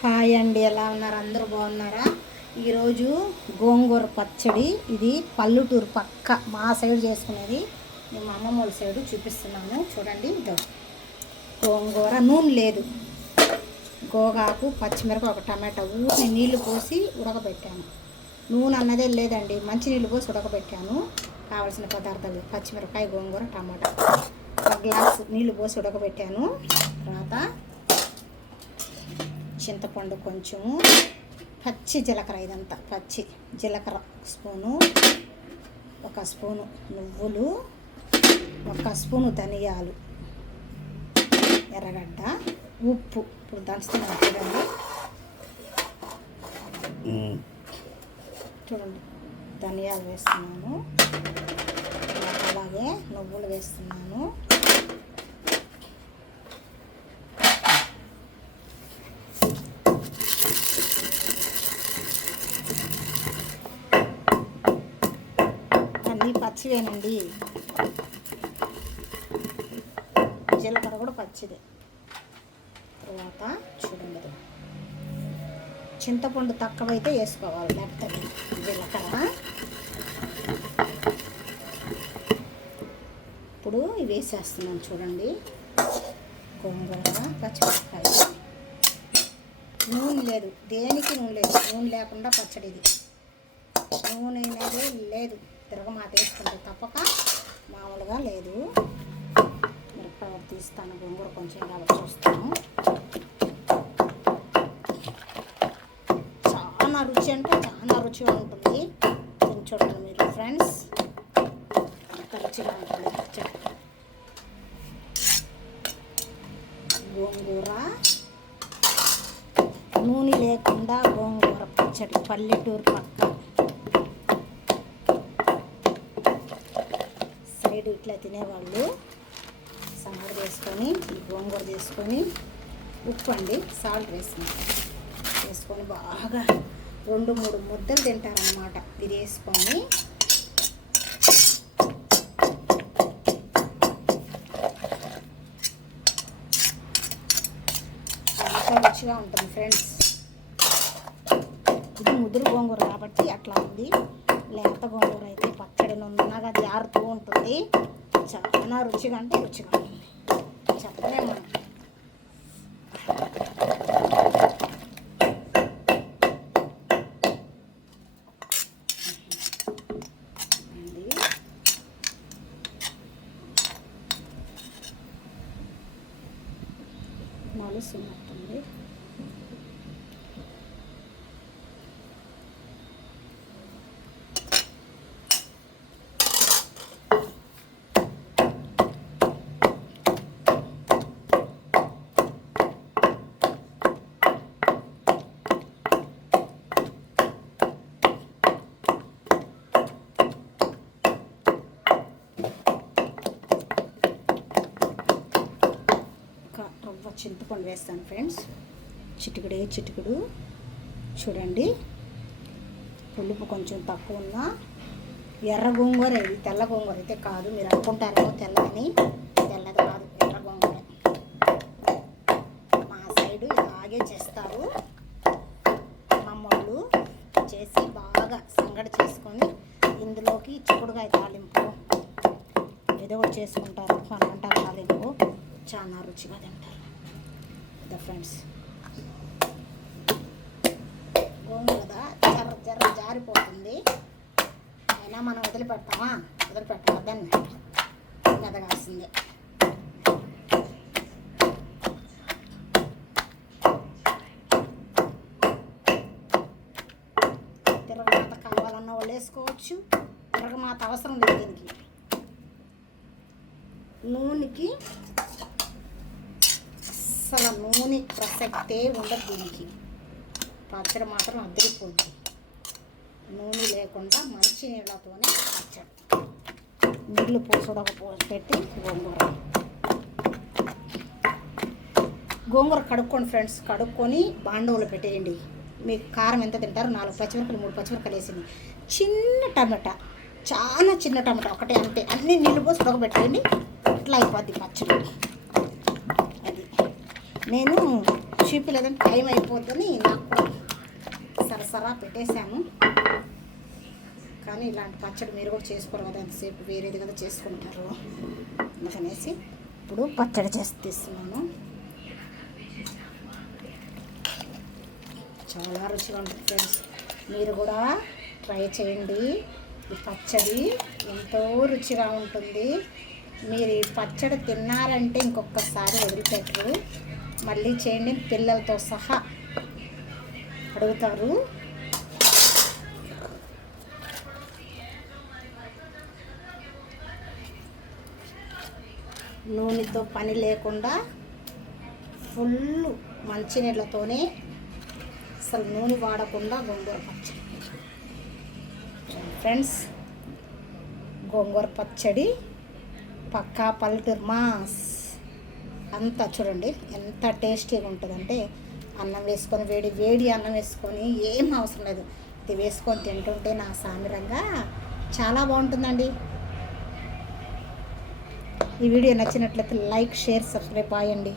Hi అండి, ఎలా ఉన్నారు? అందరూ బాగున్నారా? ఈరోజు గోంగూర పచ్చడి. ఇది పల్లెటూరు పక్క మా సైడ్ చేసుకునేది. నేను మా అమ్మమ్మ వాళ్ళ సైడు చూపిస్తున్నాను. చూడండి, ఇదో గోంగూర. నూనె లేదు, గోగాకు, పచ్చిమిరపకాయ, ఒక టమాటా ఊరిని నీళ్లు పోసి ఉడకబెట్టాను. నూనె అన్నదే లేదండి, మంచి నీళ్ళు పోసి ఉడకబెట్టాను. కావాల్సిన పదార్థాలు పచ్చిమిరపకాయ, గోంగూర, టమాటా. ఒక గ్లాసు నీళ్లు పోసి ఉడకబెట్టాను. తర్వాత చింతపండు కొంచెము, పచ్చి జీలకర్ర, ఇదంతా పచ్చి జీలకర్ర స్పూను, ఒక స్పూను నువ్వులు, ఒక స్పూను ధనియాలు, ఎర్రగడ్డ, ఉప్పు. ఇప్పుడు దంచుతున్నాను చూడండి. చూడండి, ధనియాలు వేస్తున్నాను, అలాగే నువ్వులు వేస్తున్నాను. అన్నీ పచ్చివేనండి, జీలకర్ర కూడా పచ్చిదే. తర్వాత చూడండి, చింతపండు తక్కువైతే వేసుకోవాలి, లేకపోతే జీలకర్ర. ఇప్పుడు ఇవి వేసేస్తున్నాను చూడండి. గోంగూర, పచ్చిమిరపకాయ. నూనె లేదు, దేనికి నూనె లేదు. నూనె లేకుండా పచ్చడి ఇది. నూనె అనేది లేదు, తిరగమాత వేసుకుంటే తప్పక, మామూలుగా లేదు. మిరపకాయ తీస్తాను, గోంగూర కొంచెం కాబట్టి చూస్తాను. చాలా రుచి అంటే చాలా రుచిగా ఉంటుంది. చూడండి మీరు ఫ్రెండ్స్, ఎంత రుచిగా ఉంటుంది పచ్చడి. గోంగూర, నూనె లేకుండా గోంగూర పచ్చడి, పల్లెటూరు పక్క సైడ్ ఇట్లా తినేవాళ్ళు. సంగడి వేసుకొని, ఈ గోంగూర తీసుకొని, ఉప్పు అండి, సాల్ట్ వేసుకొని బాగా 2-3 ముద్దలు తింటారనమాట. ఇది వేసుకొని చాలా రుచిగా ఉంటుంది ఫ్రెండ్స్. ఇది ముదురు గోంగూర కాబట్టి అట్లా ఉంది. లేత గోంగూర అయితే పచ్చడి నున్నగా జారుతూ ఉంటుంది. చాలా రుచిగా అంటే రుచిగా ఉంటుంది, చెప్పలేము మనం. నలుసున్నట్టుంది. చింతపండు వేస్తాను ఫ్రెండ్స్, చిటికుడు. చూడండి, పులుపు కొంచెం తక్కువ ఉన్నా. ఎర్ర గోంగూర, ఇది తెల్ల గోంగూర అయితే కాదు. మీరు అనుకుంటారేమో తెల్లని, తెల్లది కాదు, ఎర్ర గోంగూర. మా సైడు ఇలాగే చేస్తారు. మమ్మల్ని చేసి బాగా సంగడి చేసుకొని ఇందులోకి చిక్కుడుకాయ తాలింపు ఏదో ఒకటి చేసుకుంటారు. మన తాలింపు చాలా రుచిగా తింటారు ఫ్రెండ్స్. గోంగూర జర్ర జారిపోతుంది, అయినా మనం వదిలిపెట్టామా? వదిలిపెట్టవద్దని మెదగాల్సిందే. తిరగమాత కావాలన్న వాళ్ళు వేసుకోవచ్చు, తిరగమాత అవసరం లేదు దీనికి. నూనెకి అసలు నూనె ప్రసక్తే ఉండదు దీనికి. పచ్చడి మాత్రం అదిరిపోద్ది. నూనె లేకుండా మంచి నీళ్ళతోనే పచ్చడి. నీళ్ళు పెట్టి గోంగూర కడుక్కోండి ఫ్రెండ్స్. కడుక్కొని బాండవులు పెట్టేయండి. మీకు కారం ఎంత తింటారు? 4 పచ్చిమిరపకాయలు, 3 పచ్చిమిరపకాయలు వేసింది. చిన్న టమాటా, చాలా చిన్న టమాటా ఒకటే, అంతే. అన్నీ నీళ్ళు పోసి ఉడకబెట్టేయండి, ఇట్లా అయిపోద్ది పచ్చడి. అది నేను చూపలేదని టైం అయిపోద్దని నాకు సరసరా పెట్టేశాము. కానీ ఇలాంటి పచ్చడి మీరు కూడా చేసుకోరు కదా, ఎంతసేపు వేరేది కదా చేసుకుంటారు. అందుకనేసి ఇప్పుడు పచ్చడి చేసి తీస్తున్నాను. చాలా రుచిగా ఉంటుంది ఫ్రెండ్స్, మీరు కూడా ట్రై చేయండి. ఈ పచ్చడి ఎంతో రుచిగా ఉంటుంది. మీరు ఈ పచ్చడి తిన్నారంటే ఇంకొకసారి వదిలిపెట్టరు. మళ్ళీ చేయండి, పిల్లలతో సహా అడుగుతారు. నూనెతో పని లేకుండా ఫుల్ మంచినీళ్ళతోనే, అసలు నూనె వాడకుండా గోంగూర పచ్చడి ఫ్రెండ్స్. గోంగూర పచ్చడి పక్కా పల్లెటూరు మాస్ అంతా చూడండి ఎంత టేస్టీగా ఉంటుందంటే, అన్నం వేసుకొని వేడి అన్నం వేసుకొని ఏం అవసరం లేదు, ఇది వేసుకొని తింటుంటే నా సామిరంగా చాలా బాగుంటుందండి. ఈ వీడియో నచ్చినట్లయితే లైక్, షేర్, సబ్స్క్రైబ్ అయ్యండి.